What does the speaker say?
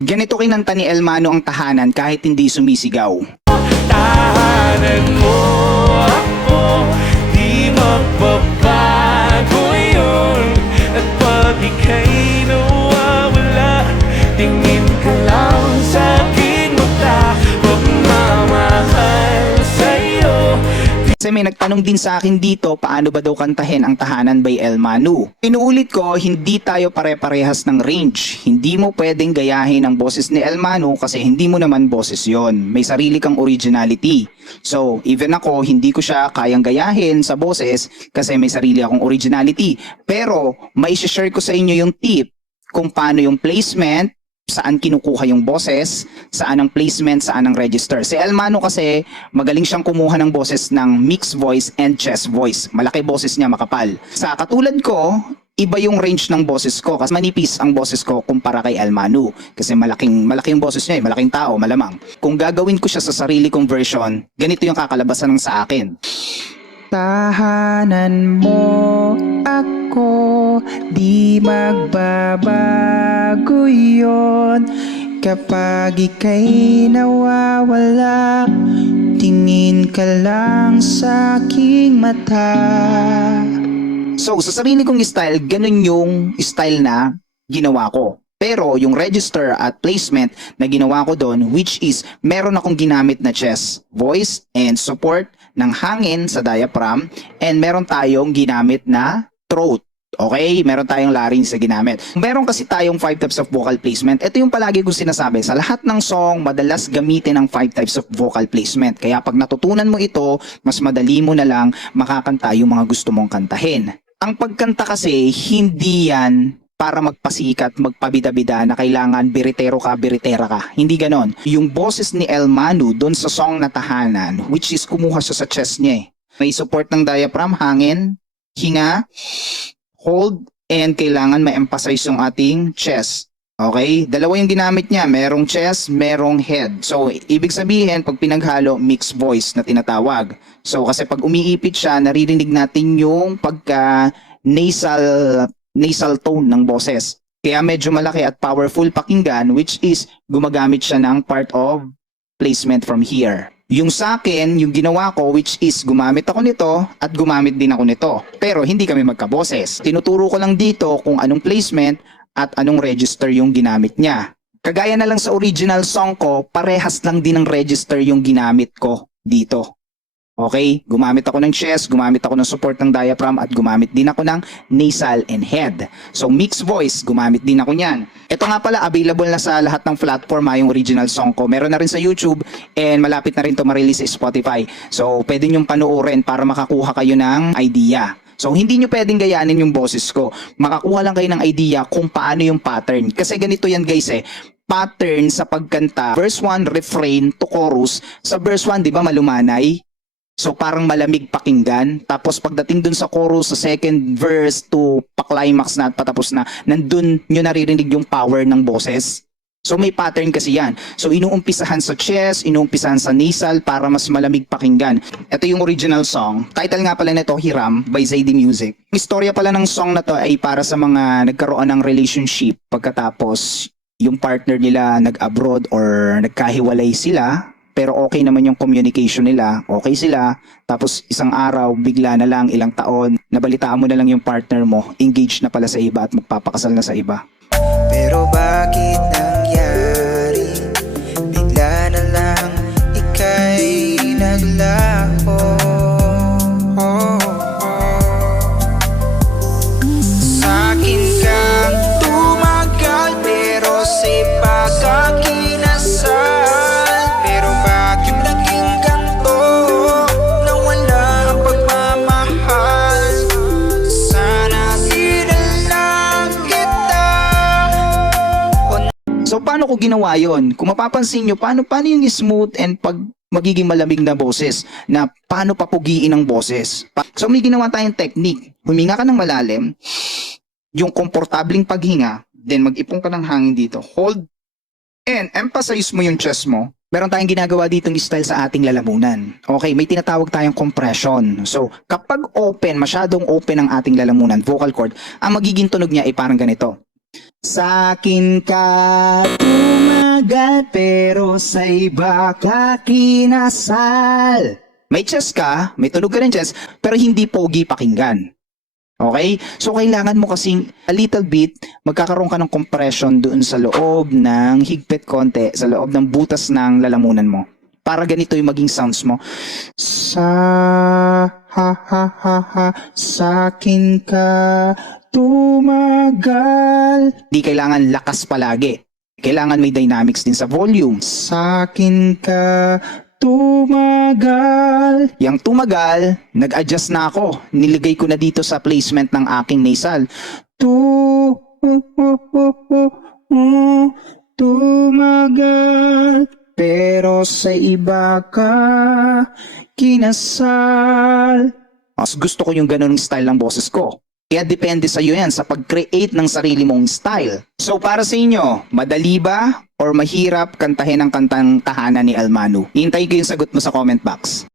Ganito kinanta ni Elmano ang tahanan kahit hindi sumisigaw. Tahanan mo ako, di magbabago yun. At pag ika'y nawawala, tingin ka lang sa aking mata, magmamahal sa'yo. Kasi may nagtanong din sa akin dito, paano ba daw kantahin ang Tahanan by Elmano? Inuulit ko, hindi tayo pare-parehas ng range. Hindi mo pwedeng gayahin ang boses ni Elmano kasi hindi mo naman boses yon. May sarili kang originality. So, even ako, hindi ko siya kayang gayahin sa boses kasi may sarili akong originality. Pero, mai-share ko sa inyo yung tip kung paano yung placement, saan kinukuha yung boses, saan ang placement, saan ang register. Si Elmano kasi, magaling siyang kumuha ng boses ng mixed voice and chest voice. Malaki boses niya, makapal. Sa katulad ko, iba yung range ng boses ko kasi manipis ang boses ko kumpara kay Elmano. Kasi malaking yung boses niya, malaking tao, malamang. Kung gagawin ko siya sa sarili kong version, ganito yung kakalabasan ng sa akin. Tahanan mo ako, di magbabago yun. Kapag ika'y nawawala, tingin ka lang sa aking mata. So, sa sarili kong style, ganun yung style na ginawa ko. Pero yung register at placement na ginawa ko doon, which is meron akong ginamit na chest voice and support ng hangin sa diaphragm, and meron tayong ginamit na throat. Okay? Meron tayong larynx sa ginamit. Meron kasi tayong 5 types of vocal placement. Ito yung palagi kong sinasabi. Sa lahat ng song, madalas gamitin ang 5 types of vocal placement. Kaya pag natutunan mo ito, mas madali mo na lang makakanta yung mga gusto mong kantahin. Ang pagkanta kasi, hindi yan para magpasikat, magpabida-bida na kailangan biritero ka, biritera ka. Hindi ganon. Yung boses ni Elmano doon sa song na Tahanan, which is kumuha siya sa chest niya eh. May support ng diaphragm, hangin, hinga, hold, and kailangan ma-emphasize yung ating chest. Okay? Dalawa yung ginamit niya. Merong chest, merong head. So, ibig sabihin, pag pinaghalo, mixed voice na tinatawag. So, kasi pag umiipit siya, naririnig natin yung nasal tone ng boses. Kaya medyo malaki at powerful pakinggan, which is gumagamit siya ng part of placement from here. Yung sa akin, yung ginawa ko, which is gumamit ako nito at gumamit din ako nito. Pero hindi kami magkaboses. Tinuturo ko lang dito kung anong placement at anong register yung ginamit niya. Kagaya na lang sa original song ko, parehas lang din ng register yung ginamit ko dito. Okay? Gumamit ako ng chest, gumamit ako ng support ng diaphragm, at gumamit din ako ng nasal and head. So, mixed voice, gumamit din ako niyan. Ito nga pala, available na sa lahat ng platform yung original song ko. Meron na rin sa YouTube, and malapit na rin ito ma-release sa Spotify. So, pwede nyong panoorin para makakuha kayo ng idea. So, hindi nyo pwedeng gayanin yung boses ko. Makakuha lang kayo ng idea kung paano yung pattern. Kasi ganito yan guys pattern sa pagkanta. Verse 1, refrain to chorus. Sa verse 1, di ba malumanay? So parang malamig pakinggan. Tapos pagdating dun sa chorus, sa second verse to pa-climax na at patapos na, nandun nyo naririnig yung power ng boses. So may pattern kasi yan. So inuumpisahan sa chest, inuumpisahan sa nasal para mas malamig pakinggan. Ito yung original song. Title nga pala nito, Hiram by Zaidi Music. Istorya pala ng song na to ay para sa mga nagkaroon ng relationship pagkatapos yung partner nila nag-abroad or nagkahiwalay sila. Pero okay naman yung communication nila, okay sila, tapos isang araw, bigla na lang, ilang taon, nabalitaan mo na lang yung partner mo, engaged na pala sa iba at magpapakasal na sa iba. Pero bakit nangyari, bigla na lang, ika'y naglaho? Sa'kin kang tumagal, pero sa iba ka kinasal. So paano ko ginawa yon? Kung mapapansin nyo, paano yung smooth and pag magiging malamig na boses, na paano papugiin ang boses. So may ginawa tayong technique. Huminga ka ng malalim, yung komportabling paghinga, then mag-ipon ka ng hangin dito. Hold, and emphasize mo yung chest mo. Meron tayong ginagawa ditong style sa ating lalamunan. Okay, may tinatawag tayong compression. So, kapag open, masyadong open ang ating lalamunan, vocal cord, ang magiging tunog niya ay parang ganito. Sa akin ka tumagal pero sa iba ka kinasal. May chest ka, may tunog ka ng chest, pero hindi pogi pakinggan. Okay? So, kailangan mo kasing a little bit, magkakaroon ka ng compression doon sa loob ng higpit konti, sa loob ng butas ng lalamunan mo. Para ganito yung maging sounds mo. Sa ha ha ha ha, sa akin ka tumagal. Di kailangan lakas palagi. Kailangan may dynamics din sa volume. Sa akin ka tumagal. Yang tumagal, nag-adjust na ako. Niligay ko na dito sa placement ng aking nasal. Tumagal. Pero sa iba ka kinasal. Mas gusto ko yung ganun style ng boses ko. Kaya depende sa iyo yan sa pag-create ng sarili mong style. So para sa inyo, madali ba or mahirap kantahin ang kantang Tahanan ni Almanu? Hintayin ko yung sagot mo sa comment box.